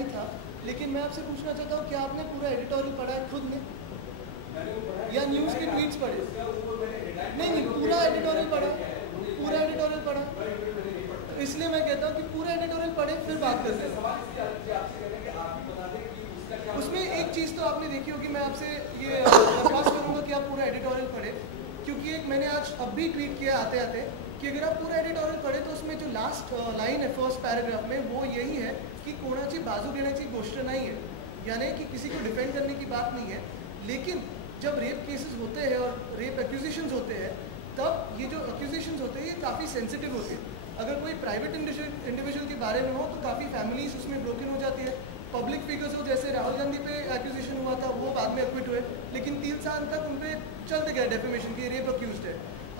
ही था, लेकिन मैं आपसे पूछना चाहता हूँ क्या आपने पूरा एडिटोरियल पढ़ा है खुद ने या न्यूज़ के ट्वीट्स पढ़े? नहीं, पूरा एडिटोरियल पढ़ा, पूरा एडिटोरियल पढ़ा। इसलिए मैं कहता हूँ कि पूरा एडिटोरियल पढ़े फिर बात करते हैं। उसमें एक चीज़ तो आपने देखी होगी, मैं आपसे ये दरख्वास्त करूँगा कि आप पूरा एडिटोरियल पढ़े, क्योंकि एक मैंने आज अब भी ट्वीट किया आते आते कि अगर आप पूरा एडिटोरियल पढ़े तो उसमें जो लास्ट लाइन है फर्स्ट पैराग्राफ में, वो यही है कि कोणाची बाजू घेण्याची गोष्ट नहीं है, यानी कि किसी को डिफेंड करने की बात नहीं है। लेकिन जब रेप केसेस होते हैं और रेप एक्यूजेशंस होते हैं, तब ये जो एक्यूजेशंस होते हैं ये काफ़ी सेंसिटिव होते हैं। अगर कोई प्राइवेट इंडिविजुअल के बारे में हो तो काफ़ी फैमिलीज उसमें ब्रोकन हो जाती है। पब्लिक फिगर्स हो, जैसे राहुल गांधी पे एक्यूजेशन हुआ था, वो बाद में एक्विट हुए, लेकिन 3 साल तक उन पर चलते गए डेफेमेशन की, रेप अक्यूज्ड है।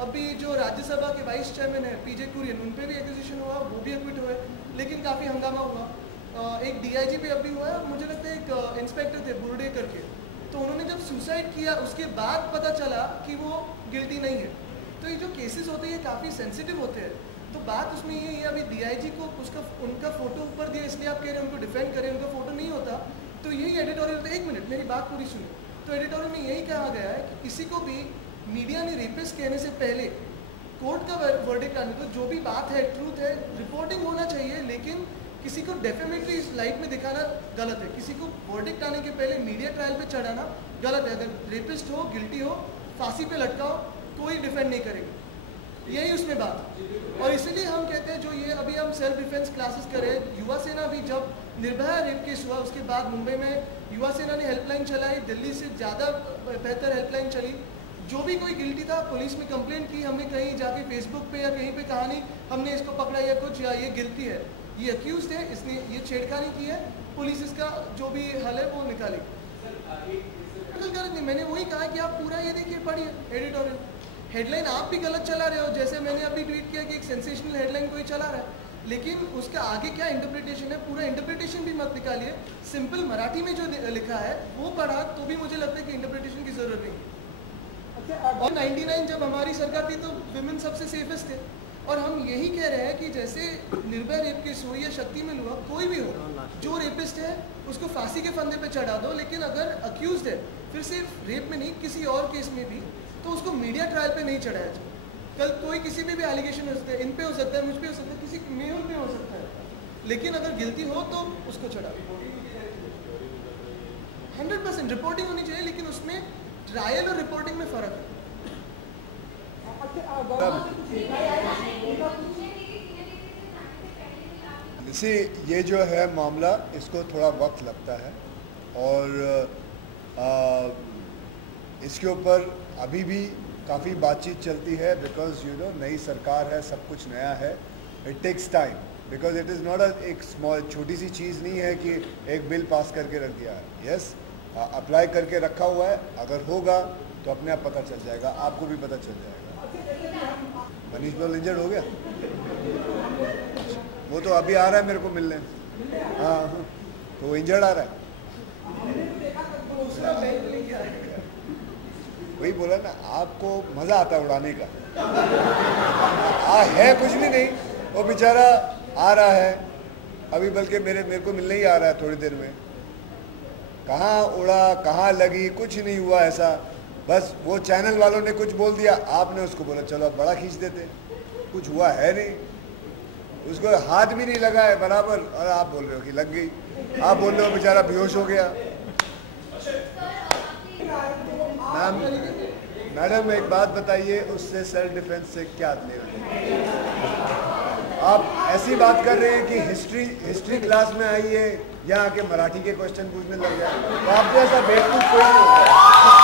अभी जो राज्यसभा के वाइस चेयरमैन है पीजे कुरियन, उन पर भी एक्यूजेशन हुआ, वो भी एक्विट हुए, लेकिन काफ़ी हंगामा हुआ। एक डीआईजी पे अभी हुआ है, मुझे लगता है एक इंस्पेक्टर थे बुर्डे करके, तो उन्होंने जब सुसाइड किया उसके बाद पता चला कि वो गिल्टी नहीं है। तो ये जो केसेस होते हैं ये काफ़ी सेंसिटिव होते हैं। तो बात उसमें ये है, अभी डीआईजी को उनका फोटो ऊपर दिया इसलिए आप कह रहे हैं उनको डिफेंड करें, उनका फोटो नहीं होता तो यही एडिटोरियल। एक मिनट मेरी बात पूरी सुनिए। तो एडिटोरियल में यही कहा गया है कि किसी को भी मीडिया ने रेपिस्ट कहने से पहले कोर्ट का वर्डिक्ट आने को, जो भी बात है ट्रूथ है, रिपोर्टिंग होना चाहिए, लेकिन किसी को डेफेमेटरी लाइट में दिखाना गलत है। किसी को वर्डिक्ट आने के पहले मीडिया ट्रायल पे चढ़ाना गलत है। अगर रेपिस्ट हो, गिल्टी हो, फांसी पे लटकाओ, कोई डिफेंड नहीं करेगा, यही उसमें बात है। और इसीलिए हम कहते हैं जो ये अभी हम सेल्फ डिफेंस क्लासेस करें, युवा सेना भी जब निर्भया रेप केस हुआ उसके बाद मुंबई में युवा सेना ने हेल्पलाइन चलाई, दिल्ली से ज़्यादा बेहतर हेल्पलाइन चली। जो भी कोई गिल्टी था पुलिस में कंप्लेंट की, हमने कहीं जाके फेसबुक पे या कहीं पे कहा नहीं हमने इसको पकड़ा या कुछ, या ये गिल्टी है, ये अक्यूज्ड है, इसने ये छेड़खानी की है, पुलिस इसका जो भी हल है वो निकालेगी। मैंने वही कहा कि आप पूरा ये देखिए, पढ़िए एडिटोरियल। हेडलाइन आप भी गलत चला रहे हो, जैसे मैंने अभी ट्वीट किया कि एक सेंसेशनल हेडलाइन कोई चला रहा है, लेकिन उसका आगे क्या इंटरप्रिटेशन है, पूरा इंटरप्रिटेशन भी मत निकालिए। सिंपल मराठी में जो लिखा है वो पढ़ा तो भी मुझे लगता है कि इंटरप्रिटेशन की जरूरत नहीं। और 99 जब हमारी सरकार थी तो विमेन सबसे सेफेस्ट थे, और हम यही कह रहे हैं कि जैसे निर्भया रेप केस हो या शक्ति में हुआ, कोई भी हो, जो रेपिस्ट है उसको फांसी के फंदे पे चढ़ा दो, लेकिन अगर अक्यूज्ड है, फिर सिर्फ रेप में नहीं किसी और केस में भी, तो उसको मीडिया ट्रायल पे नहीं चढ़ाया जाए। कल कोई किसी पे भी एलिगेशन हो सकता है, इन पे हो सकता है, मुझ पे हो सकता है, किसी मेहुल पे हो सकता है, लेकिन अगर गिल्टी हो तो उसको चढ़ा। 100% रिपोर्टिंग होनी चाहिए, लेकिन उसमें ट्रायल और रिपोर्टिंग में फ़र्क है। इसी ये जो है मामला, इसको थोड़ा वक्त लगता है, और इसके ऊपर अभी भी काफ़ी बातचीत चलती है, बिकॉज यू नो नई सरकार है, सब कुछ नया है, it takes time, because it is not एक स्मॉल छोटी सी चीज़ नहीं है कि एक बिल पास करके रख दिया है। यस, अप्लाई करके रखा हुआ है, अगर होगा तो अपने आप पता चल जाएगा, आपको भी पता चल जाएगा। मनीष बल इंजर्ड हो गया, वो तो अभी आ रहा है मेरे को मिलने। हाँ, तो वो इंजर्ड आ रहा है, वही बोला ना, आपको मज़ा आता है उड़ाने का। है कुछ भी नहीं, वो बेचारा आ रहा है अभी, बल्कि मेरे को मिलने ही आ रहा है थोड़ी देर में। कहाँ उड़ा, कहाँ लगी, कुछ नहीं हुआ ऐसा, बस वो चैनल वालों ने कुछ बोल दिया, आपने उसको बोला चलो अब बड़ा खींच देते, कुछ हुआ है नहीं, उसको हाथ भी नहीं लगा है बराबर, और आप बोल रहे हो कि लग गई। आप बोल रहे हो बेचारा बेहोश हो गया। मैडम एक बात बताइए, उससे सेल्फ डिफेंस से क्या लेना? आप ऐसी बात कर रहे हैं कि हिस्ट्री क्लास में आइए, यहाँ आके मराठी के क्वेश्चन पूछने लग गया, तो आप जैसा बेवकूफ कोई नहीं होगा।